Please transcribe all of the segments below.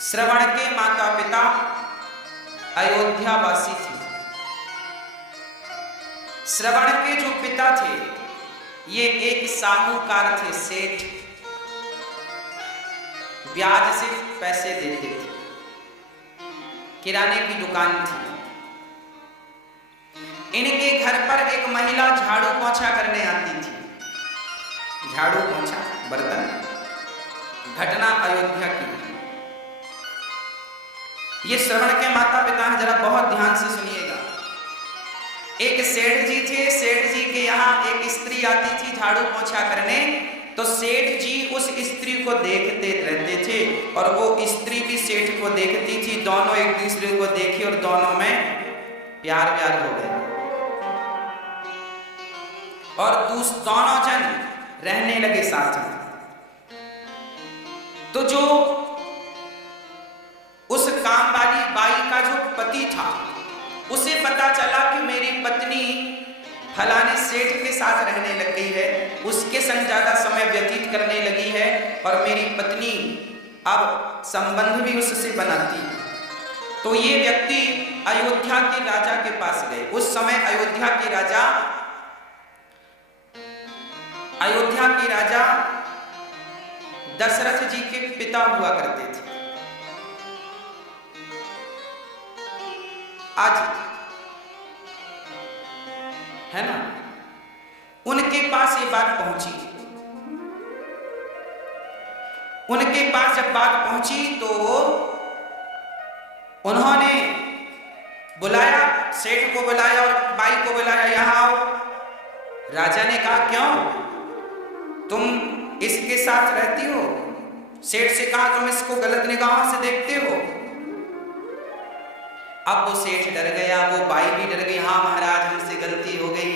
श्रवण के माता पिता अयोध्या वासी थे। श्रवण के जो पिता थे ये एक साहूकार थे, सेठ, ब्याज से पैसे देते थे, किराने की दुकान थी। इनके घर पर एक महिला झाड़ू पोंछा करने आती थी। झाड़ू पोंछा बर्तन। घटना अयोध्या की। ये श्रवण के माता पिता हैं, जरा बहुत ध्यान से सुनिएगा। एक सेठ जी थे, सेठ जी के यहाँ एक स्त्री आती थी झाड़ू पोंछा करने, तो सेठ जी उस स्त्री को देखते रहते थे और वो स्त्री भी सेठ को देखती थी। दोनों एक दूसरे को देखे और दोनों में प्यार व्यार हो गया और दोनों जन रहने लगे साथ में। तो जो उस काम वाली बाई का जो पति था उसे पता चला कि मेरी पत्नी फलाने सेठ के साथ रहने लग गई है, उसके संग ज्यादा समय व्यतीत करने लगी है और मेरी पत्नी अब संबंध भी उससे बनाती है। तो ये व्यक्ति अयोध्या के राजा के पास गए। उस समय अयोध्या के राजा दशरथ जी के पिता हुआ करते थे। आज है ना, उनके पास ये बात पहुंची। उनके पास जब बात पहुंची तो उन्होंने बुलाया, सेठ को बुलाया और बाई को बुलाया, यहां आओ। राजा ने कहा क्यों, तुम इसके साथ रहती हो? सेठ से कहा तुम इसको गलत निगाहों से देखते हो? अब वो सेठ डर गया, वो बाई भी डर गई। हाँ महाराज, हमसे गलती हो गई,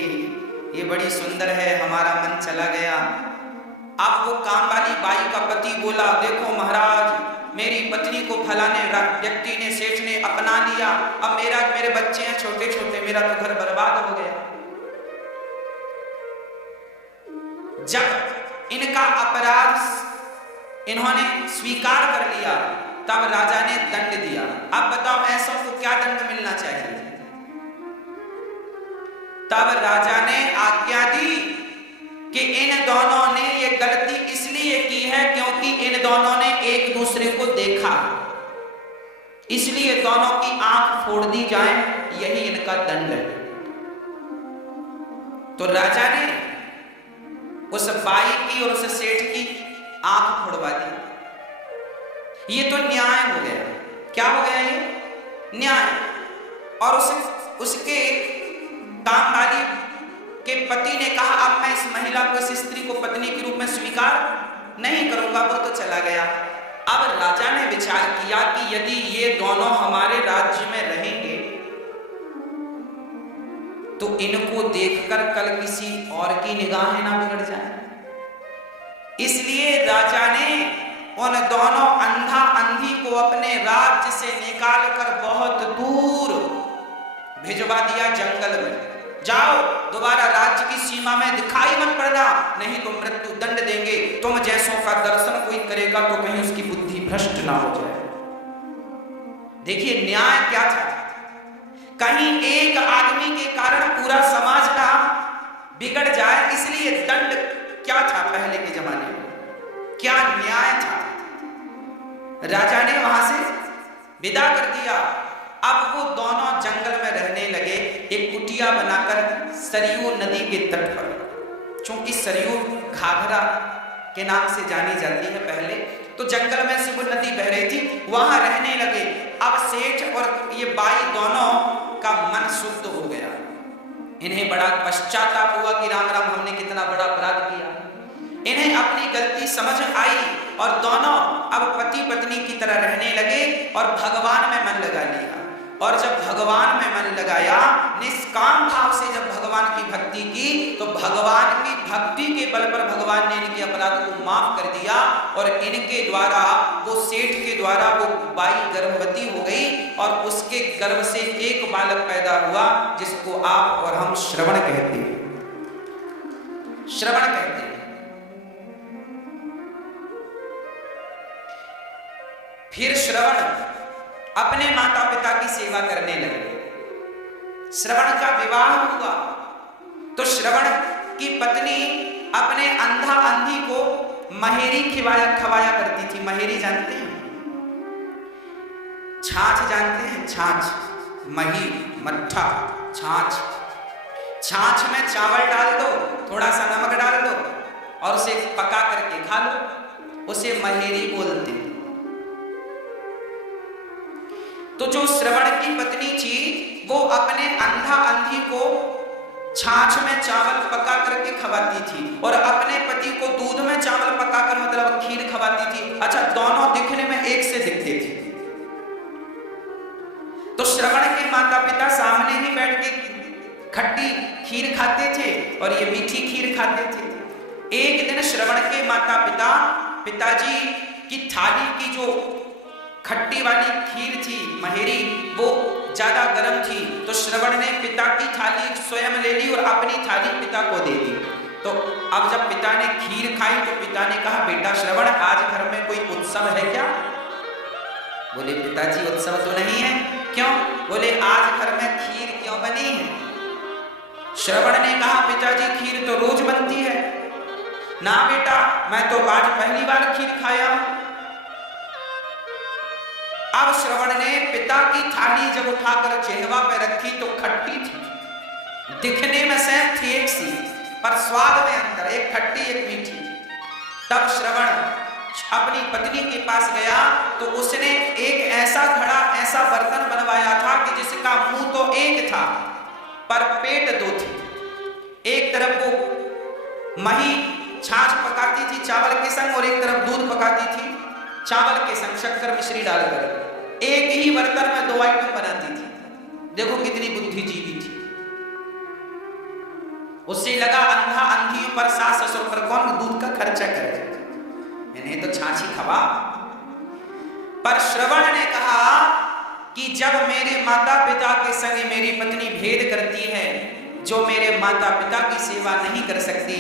ये बड़ी सुंदर है, हमारा मन चला गया। अब वो काम वाली बाई का पति बोला, देखो महाराज, मेरी पत्नी को फलाने व्यक्ति ने, सेठ ने अपना लिया, अब मेरे बच्चे हैं छोटे छोटे, मेरा तो घर बर्बाद हो गया। जब इनका अपराध इन्होंने स्वीकार कर लिया तब राजा ने दंड दिया। अब बताओ ऐसों को क्या दंड मिलना चाहिए? तब राजा ने आज्ञा दी कि इन दोनों ने ये गलती इसलिए की है क्योंकि इन दोनों ने एक दूसरे को देखा, इसलिए दोनों की आंख फोड़ दी जाए, यही इनका दंड है। तो राजा ने उस बाई की और उस सेठ की आंख फोड़वा दी। ये तो न्याय हो गया। क्या हो गया ये? न्याय। और उसके काम वाली के पति ने कहा अब मैं इस महिला को, इस स्त्री को पत्नी के रूप में स्वीकार नहीं करूंगा, वो तो चला गया। अब राजा ने विचार किया कि यदि ये दोनों हमारे राज्य में रहेंगे तो इनको देखकर कल किसी और की निगाहें ना बिगड़ जाए। इसलिए राजा ने उन दोनों अंधा अंधी को अपने राज्य से निकालकर बहुत दूर भिजवा दिया जंगल में। जाओ, दोबारा राज्य की सीमा में दिखाई मत पड़ना, नहीं तो मृत्यु दंड देंगे। तुम जैसों का दर्शन कोई करेगा तो कहीं उसकी बुद्धि भ्रष्ट ना हो जाए। देखिए न्याय क्या था। कहीं एक आदमी के कारण पूरा समाज ना बिगड़ जाए, इसलिए दंड क्या था पहले के जमाने में, क्या न्याय था। राजा ने वहां से विदा कर दिया। अब वो दोनों जंगल में रहने लगे, एक कुटिया बनाकर सरयू नदी के तट पर। चूंकि सरयू घाघरा के नाम से जानी जाती है पहले, तो जंगल में से वो नदी बह रही थी, वहां रहने लगे। अब सेठ और ये बाई दोनों का मन शुद्ध हो गया। इन्हें बड़ा पश्चाताप हुआ कि राम राम, हमने कितना बड़ा अपराध किया। इन्हें अपनी गलती समझ आई और दोनों अब पति पत्नी की तरह रहने लगे और भगवान में मन लगा लिया। और जब भगवान में मन लगाया, निष्काम भाव से जब भगवान की भक्ति की, तो भगवान की भक्ति के बल पर भगवान ने इनके अपराध को माफ कर दिया और इनके द्वारा, वो सेठ के द्वारा, वो बाई गर्भवती हो गई और उसके गर्भ से एक बालक पैदा हुआ जिसको आप और हम श्रवण कहते हैं। श्रवण कहते हैं। फिर श्रवण अपने माता पिता की सेवा करने लगे। श्रवण का विवाह हुआ तो श्रवण की पत्नी अपने अंधा अंधी को महेरी खवाया करती थी। महेरी जानते हैं? छाछ जानते हैं? छाछ, मही, मट्ठा, छाछ। छाछ में चावल डाल दो, थोड़ा सा नमक डाल दो और उसे पका करके खा लो, उसे महेरी बोलते हैं। तो जो श्रवण की पत्नी थी वो अपने अंधा अंधी को छाछ में चावल पका करके खवाती थी और अपने पति को दूध में चावल पकाकर मतलब खीर खवाती थी। अच्छा, दोनों दिखने में एक से दिखते थे। तो श्रवण के माता पिता सामने ही बैठ के खट्टी खीर खाते थे और ये मीठी खीर खाते थे। एक दिन श्रवण के माता पिताजी की थाली की जो खट्टी वाली खीर थी महेरी, वो ज्यादा गर्म थी, तो श्रवण ने पिता की थाली स्वयं ले ली और अपनी थाली पिता को दे दी। तो अब जब पिता ने खीर खाई तो पिता ने कहा, बेटा श्रवण, आज घर में कोई उत्सव है क्या? बोले, पिताजी उत्सव तो नहीं है। क्यों? बोले, आज घर में खीर क्यों बनी है? श्रवण ने कहा, पिताजी खीर तो रोज बनती है। ना बेटा, मैं तो आज पहली बार खीर खाया हूं। अब श्रवण ने पिता की थाली जब उठाकर चेहवा पे रखी तो खट्टी थी, दिखने में सेम थी एक सी, पर स्वाद में अंतर, एक खट्टी एक मीठी। तब श्रवण अपनी पत्नी के पास गया तो उसने एक ऐसा घड़ा, ऐसा बर्तन बनवाया था कि जिसका मुंह तो एक था पर पेट दो थे। एक तरफ वो मही छाछ पकाती थी चावल के संग और एक तरफ दूध पकाती थी चावल के संग, शक्कर मिश्री डालकर। एक ही बर्तन में दो आइटम बनाती थी। देखो कितनी बुद्धिजीवी थी। उससे लगा अंधा अंधी पर, सास ससुर पर कौन दूध का खर्चा करे, इन्हें तो छाछी खवा। पर श्रवण ने कहा कि जब मेरे माता पिता के संग मेरी पत्नी भेद करती है, जो मेरे माता पिता की सेवा नहीं कर सकती,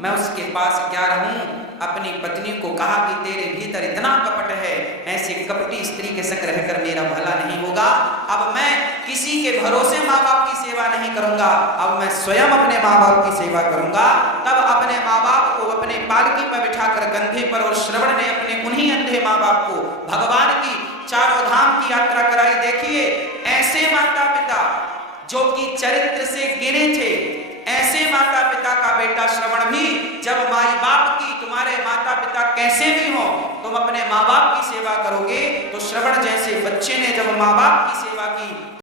मैं उसके पास क्या रहूं? अपनी पत्नी को कहा कि तेरे भीतर इतना कपट है, ऐसे कपटी स्त्री के संग रहकर मेरा भला नहीं होगा। अब मैं किसी के भरोसे माँ बाप की सेवा नहीं करूंगा, अब मैं स्वयं अपने माँ बाप की सेवा करूंगा। तब अपने माँ बाप को अपने पालकी पर बिठाकर कंधे पर, और श्रवण ने अपने उन्हीं अंधे माँ बाप को भगवान की चारों धाम की यात्रा कराई। देखिए, ऐसे माता पिता जो कि चरित्र से गिरे थे, ऐसे माता पिता का बेटा श्रवण भी जब माई बाप की, तुम्हारे माता पिता कैसे भी हो, तुम अपने माँ बाप की सेवा करोगे, तो श्रवण जैसे बच्चे ने जब माँ बाप की सेवा की